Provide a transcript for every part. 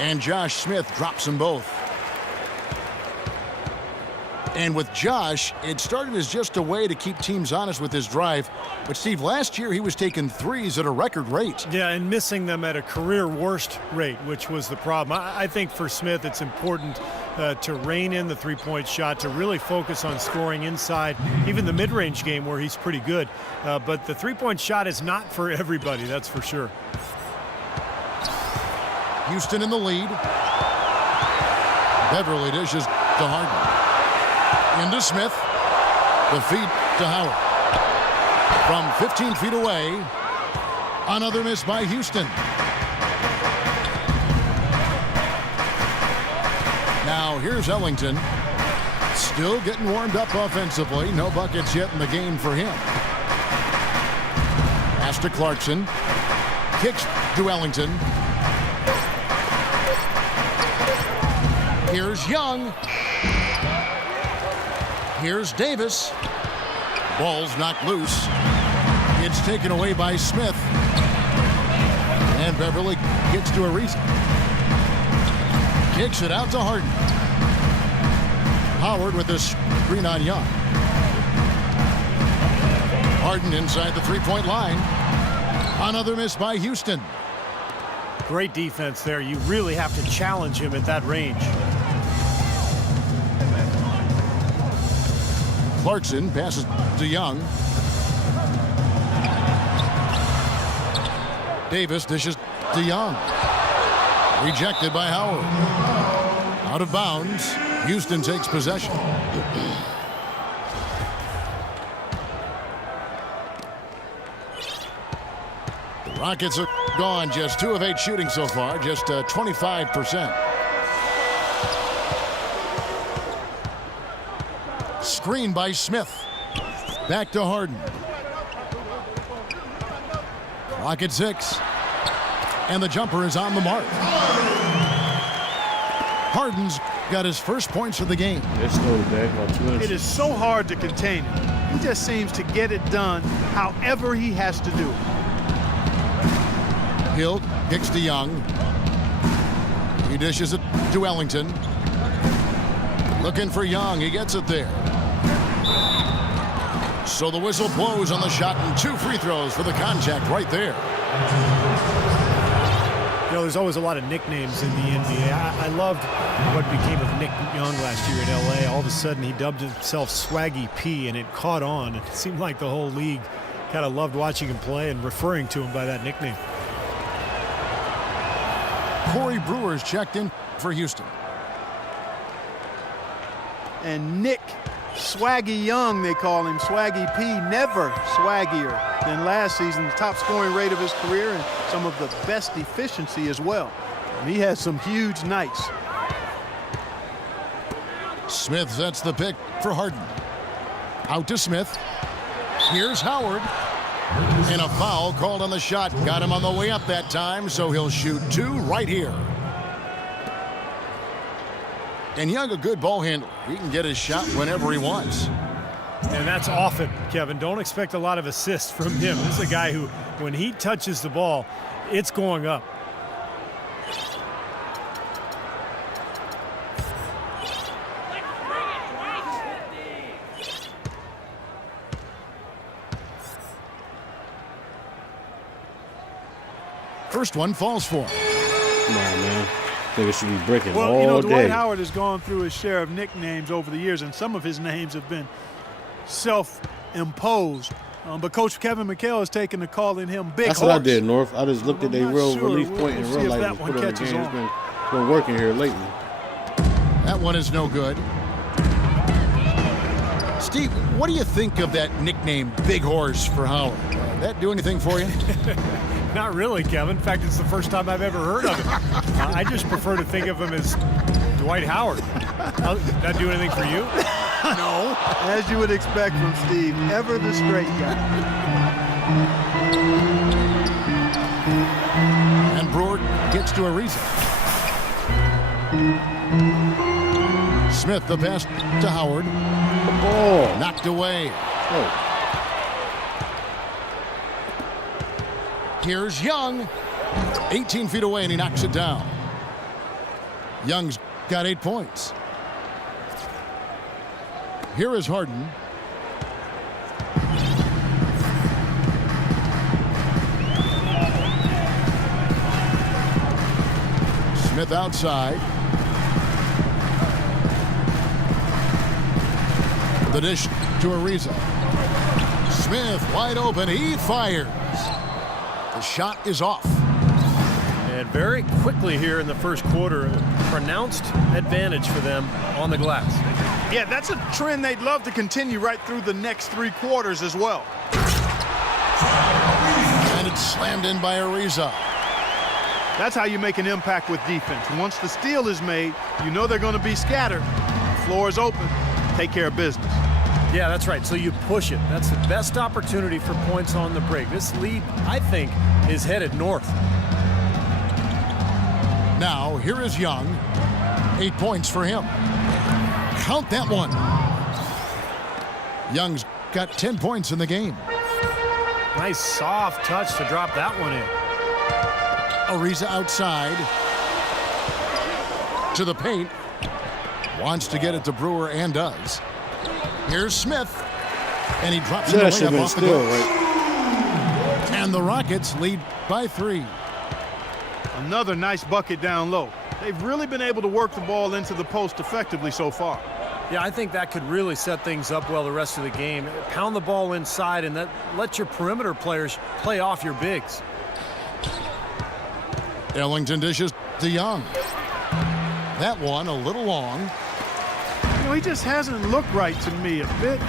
And Josh Smith drops them both. And with Josh, it started as just a way to keep teams honest with his drive. But, Steve, last year he was taking threes at a record rate. Yeah, and missing them at a career worst rate, which was the problem. I think for Smith it's important to rein in the three-point shot, to really focus on scoring inside, even the mid-range game where he's pretty good. But the three-point shot is not for everybody, that's for sure. Houston in the lead. Beverly dishes to Harden. Into Smith. The feed to Howard. From 15 feet away. Another miss by Houston. Now here's Ellington. Still getting warmed up offensively. No buckets yet in the game for him. Pass to Clarkson. Kicks to Ellington. Here's Young. Here's Davis. Ball's knocked loose. It's taken away by Smith. And Beverly gets to Ariza. Kicks it out to Harden. Howard with a screen on Young. Harden inside the three-point line. Another miss by Houston. Great defense there. You really have to challenge him at that range. Clarkson passes to Young. Davis dishes to Young. Rejected by Howard. Out of bounds. Houston takes possession. The Rockets are gone. Just 2 of 8 shooting so far. Just 25%. Screen by Smith. Back to Harden. Clock at 6. And the jumper is on the mark. Harden's got his first points of the game. It is so hard to contain him. He just seems to get it done however he has to do it. Hill kicks to Young. He dishes it to Ellington. Looking for Young. He gets it there. So the whistle blows on the shot and 2 free throws for the contact right there. You know, there's always a lot of nicknames in the NBA. I loved what became of Nick Young last year in L.A. All of a sudden, he dubbed himself Swaggy P, and it caught on. It seemed like the whole league kind of loved watching him play and referring to him by that nickname. Corey Brewer's checked in for Houston. And Nick Swaggy Young, they call him, Swaggy P, never swaggier than last season. The top scoring rate of his career and some of the best efficiency as well. And he has some huge nights. Smith sets the pick for Harden. Out to Smith. Here's Howard. And a foul called on the shot. Got him on the way up that time, so he'll shoot 2 right here. And Young, a good ball handler. He can get his shot whenever he wants. And that's often, Kevin. Don't expect a lot of assists from him. This is a guy who, when he touches the ball, it's going up. First one falls for him. Come on, man. I think it should be breaking all Well, you know, Dwight day. Howard has gone through his share of nicknames over the years, and some of his names have been self-imposed. But Coach Kevin McHale has taken to calling him Big That's Horse. what I did, North. I just looked at their real sure. release point and We'll see if realized that it one put on the catches game. on. It's been working here lately. That one is no good. Steve, what do you think of that nickname, Big Horse, for Howard? That do anything for you? Not really, Kevin. In fact, it's the first time I've ever heard of it. I just prefer to think of him as Dwight Howard. Did that do anything for you? No. As you would expect from Steve, ever the straight guy. And Brewer gets to Ariza. Smith the pass to Howard. Oh, Knocked away. oh. Here's Young. 18 feet away, and he knocks it down. Young's got 8 points. Here is Harden. Smith outside. The dish to Ariza. Smith wide open. He fires. The shot is off. And very quickly here in the first quarter, a pronounced advantage for them on the glass. Yeah, that's a trend they'd love to continue right through the next 3 quarters as well. And it's slammed in by Ariza. That's how you make an impact with defense. Once the steal is made, you know they're going to be scattered. The floor is open. Take care of business. Yeah, that's right. So you push it. That's the best opportunity for points on the break. This lead, I think, is headed north. Now, here is Young. 8 points for him. Count that one. Young's got 10 points in the game. Nice soft touch to drop that one in. Ariza outside. To the paint. Wants to get it to Brewer and does. Here's Smith. And he drops it That away should up have off been the still, glass. right? And the Rockets lead by 3. Another nice bucket down low. They've really been able to work the ball into the post effectively so far. Yeah, I think that could really set things up well the rest of the game. Pound the ball inside and let your perimeter players play off your bigs. Ellington dishes to Young. That one a little long. You know, he just hasn't looked right to me. A bit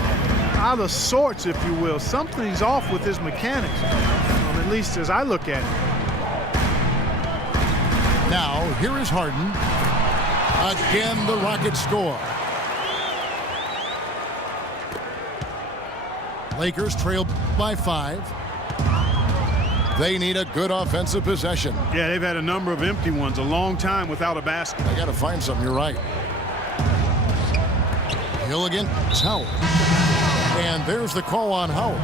out of sorts, if you will. Something's off with his mechanics, at least as I look at it. Now, here is Harden. Again, the Rockets score. Lakers trail by 5. They need a good offensive possession. Yeah, they've had a number of empty ones, a long time without a basket. I got to find something. You're right. Hill against Howard. And there's the call on Howard.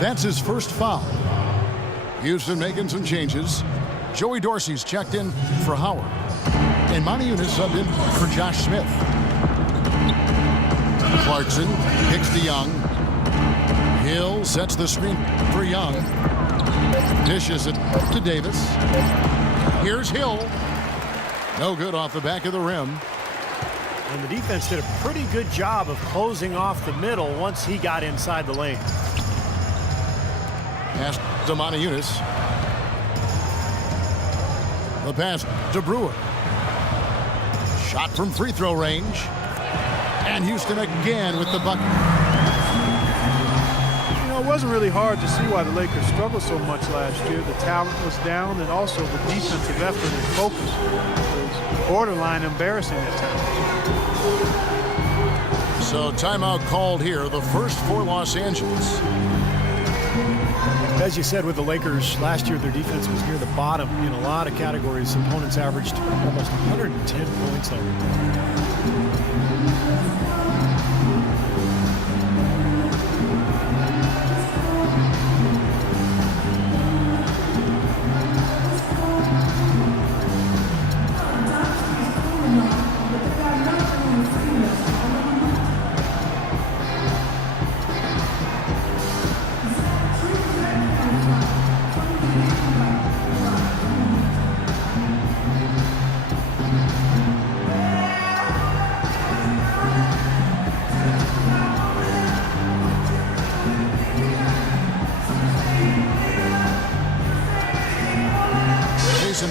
That's his first foul. Houston making some changes. Joey Dorsey's checked in for Howard. And Monty Eunice subbed in for Josh Smith. Clarkson kicks to Young. Hill sets the screen for Young. Dishes it to Davis. Here's Hill. No good off the back of the rim. And the defense did a pretty good job of closing off the middle once he got inside the lane. Pass to Monty Eunice. The pass to Brewer. Shot from free throw range. And Houston again with the bucket. You know, it wasn't really hard to see why the Lakers struggled so much last year. The talent was down, and also the defensive effort and focus was borderline embarrassing at times. So timeout called here, the first for Los Angeles. As you said with the Lakers, last year their defense was near the bottom in a lot of categories. Opponents averaged almost 110 points on them.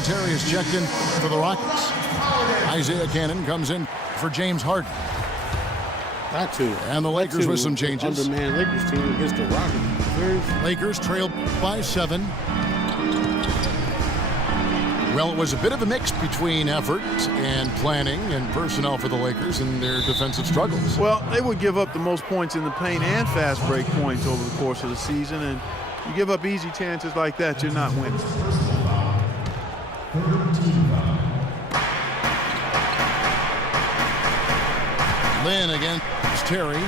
Terry is checked in for the Rockets. Isaiah Cannon comes in for James Harden. Got to. And the Lakers with some changes. Undermanned Lakers team against the Rockets. Lakers trail by 7. Well, it was a bit of a mix between effort and planning and personnel for the Lakers and their defensive struggles. Well, they would give up the most points in the paint and fast break points over the course of the season, and you give up easy chances like that, you're not winning. Lynn against Terry.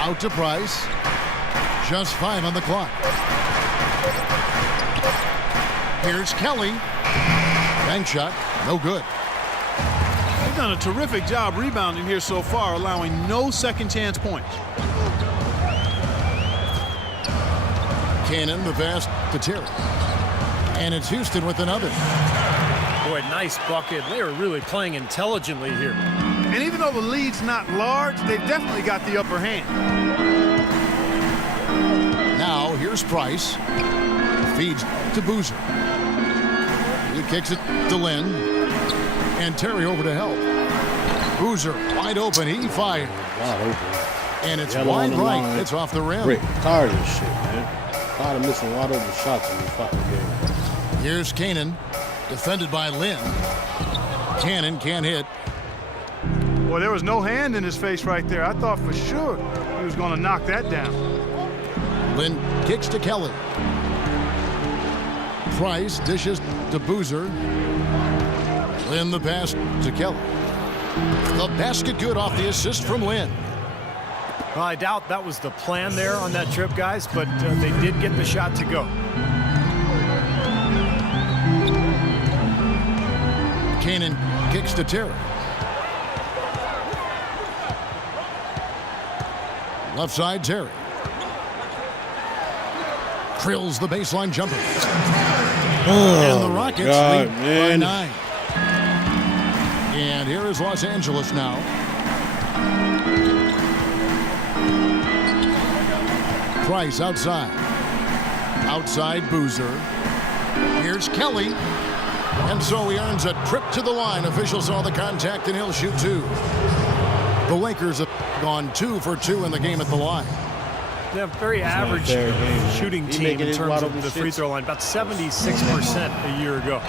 Out to Price. Just 5 on the clock. Here's Kelly. Bank shot, no good. They've done a terrific job rebounding here so far, allowing no second chance points. Cannon, the pass to Terry. And it's Houston with another. Boy, nice bucket. They are really playing intelligently here. And even though the lead's not large, they've definitely got the upper hand. Now here's Price. Feeds to Boozer. He kicks it to Lynn. And Terry over to help. Boozer wide open. He fired. Wide open. And it's Yellow wide on the right. line. It's off the rim. Rick, tired of this shit, man. Tired of missing wide open shots in this fucking game. Here's Cannon. Defended by Lynn. Cannon can't hit. Well, there was no hand in his face right there. I thought for sure he was going to knock that down. Lynn kicks to Kelly. Price dishes to Boozer. Lynn the pass to Kelly. The basket good off the assist from Lynn. Well, I doubt that was the plan there on that trip, guys, but they did get the shot to go. Cannon kicks to Terry. Left side, Terry. Drills the baseline jumper. And the Rockets lead by 9. And here is Los Angeles now. Price outside. Outside Boozer. Here's Kelly. And so he earns a trip to the line. Officials saw the contact and he'll shoot 2. The Lakers have gone 2 for 2 in the game at the line. They have a very average shooting team in terms of the free throw line, about 76% a year ago.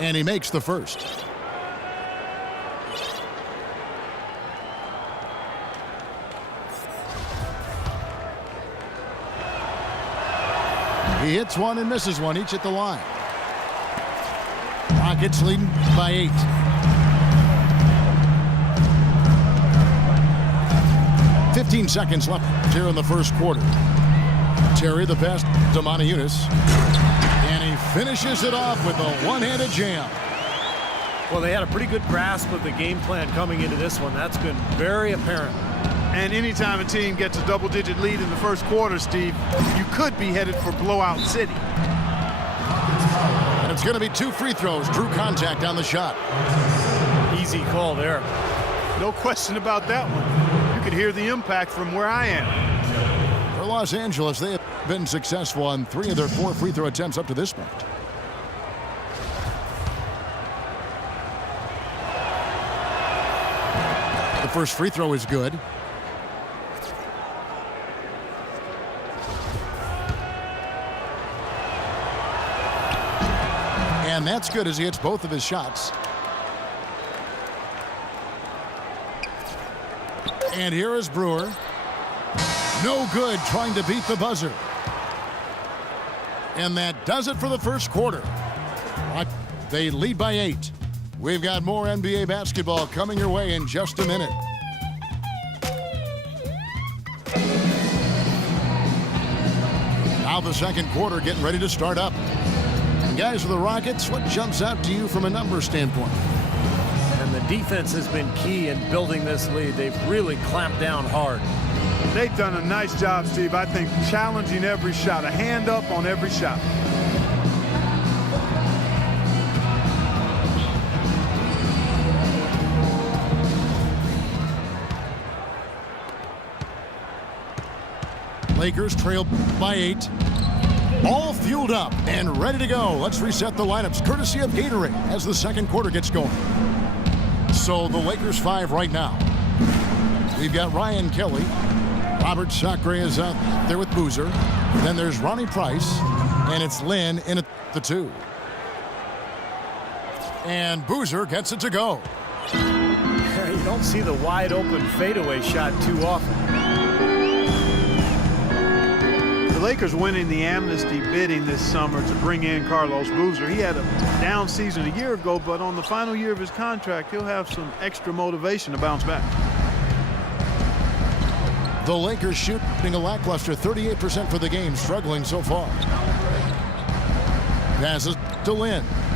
And he makes the first. He hits one and misses one, each at the line. Rockets leading by 8. "15 seconds left here in the first quarter. Terry the pass to Montejunas. And he finishes it off with a one-handed jam. Well, they had a pretty good grasp of the game plan coming into this one. That's been very apparent. And anytime a team gets a double-digit lead in the first quarter, Steve, you could be headed for blowout city. And it's going to be 2 free throws. Drew contact on the shot. Easy call there. No question about that one. You could hear the impact from where I am. For Los Angeles, they have been successful on 3 of their 4 free throw attempts up to this point. The first free throw is good. And that's good as he hits both of his shots. And here is Brewer. No good, trying to beat the buzzer. And that does it for the first quarter. They lead by 8. We've got more NBA basketball coming your way in just a minute. Now the second quarter getting ready to start up. And guys, for the Rockets, what jumps out to you from a numbers standpoint? And the defense has been key in building this lead. They've really clamped down hard. They've done a nice job, Steve. I think challenging every shot, a hand up on every shot. Lakers trail by 8. All fueled up and ready to go. Let's reset the lineups courtesy of Gatorade as the second quarter gets going. So the Lakers 5 right now. We've got Ryan Kelly. Robert Sacre is out there with Boozer. Then there's Ronnie Price. And it's Lynn in at the 2. And Boozer gets it to go. You don't see the wide open fadeaway shot too often. The Lakers winning the amnesty bidding this summer to bring in Carlos Boozer. He had a down season a year ago, but on the final year of his contract, he'll have some extra motivation to bounce back. The Lakers shooting a lackluster 38% for the game, struggling so far. Passes to Lynn.